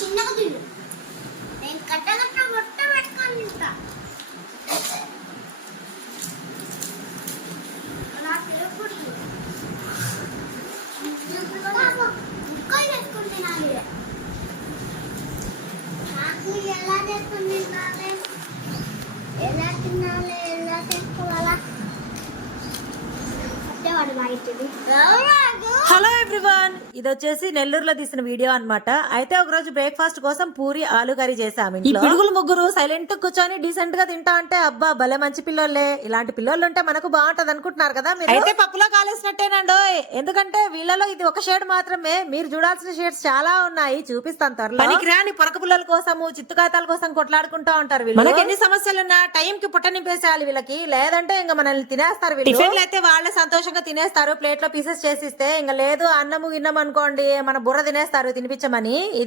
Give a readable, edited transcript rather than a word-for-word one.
చిన్నగా తిను. నేను కట్టగట్ట మొత్తం పెట్టుకొని తింటా. అలా తినకూడదు. ముక్కలు చేసుకుని తినాలి. నాకు ఎలా చేసుకుని తినాలి, ఎలా తినాలి, ఎలా చేసుకోవాలా చెప్పేవాడు మా ఇంటిది. హలో ఎవ్రీవన్, ఇది వచ్చేసి నెల్లూరులో తీసిన వీడియో అన్నమాట. అయితే ఒక రోజు బ్రేక్ఫాస్ట్ కోసం పూరి ఆలు కర్రీ చేసాము. ఈ పిడుగులు ముగ్గురు సైలెంట్ కూర్చొని డీసెంట్ గా తింటా అంటే అబ్బా భలే మంచి పిల్లోళ్ళే. ఇలాంటి పిల్లోళ్ళు ఉంటే మనకు బాగుంటది అనుకుంటున్నారు కదా మీరు. అయితే పప్పులో కాలేసినట్టేనండో, ఎందుకంటే వీళ్ళలో ఇది ఒక షేడ్ మాత్రమే. మీరు చూడాల్సిన షేడ్స్ చాలా ఉన్నాయి, చూపిస్తాను త్వరలో. పనికి రాని పొరక పిల్లల కోసము చిత్తుకాయతాల కోసం కొట్లాడుకుంటా ఉంటారు వీళ్ళు. మనకి ఎన్ని సమస్యలున్నా టైం కి పుట్ట నింపేసేయాలి వీళ్ళకి, లేదంటే ఇంకా మనల్ని తినేస్తారు వీళ్ళు. టిఫిన్లు అయితే వాళ్ళే సంతోషంగా తినేస్తారు, ప్లేట్ లో పీసెస్ చేసిస్తే. ఇంకా లేదు అన్నము గిన్నము అనుకోండి మన బుర్ర తినేస్తారు తినిపించమని. ఇది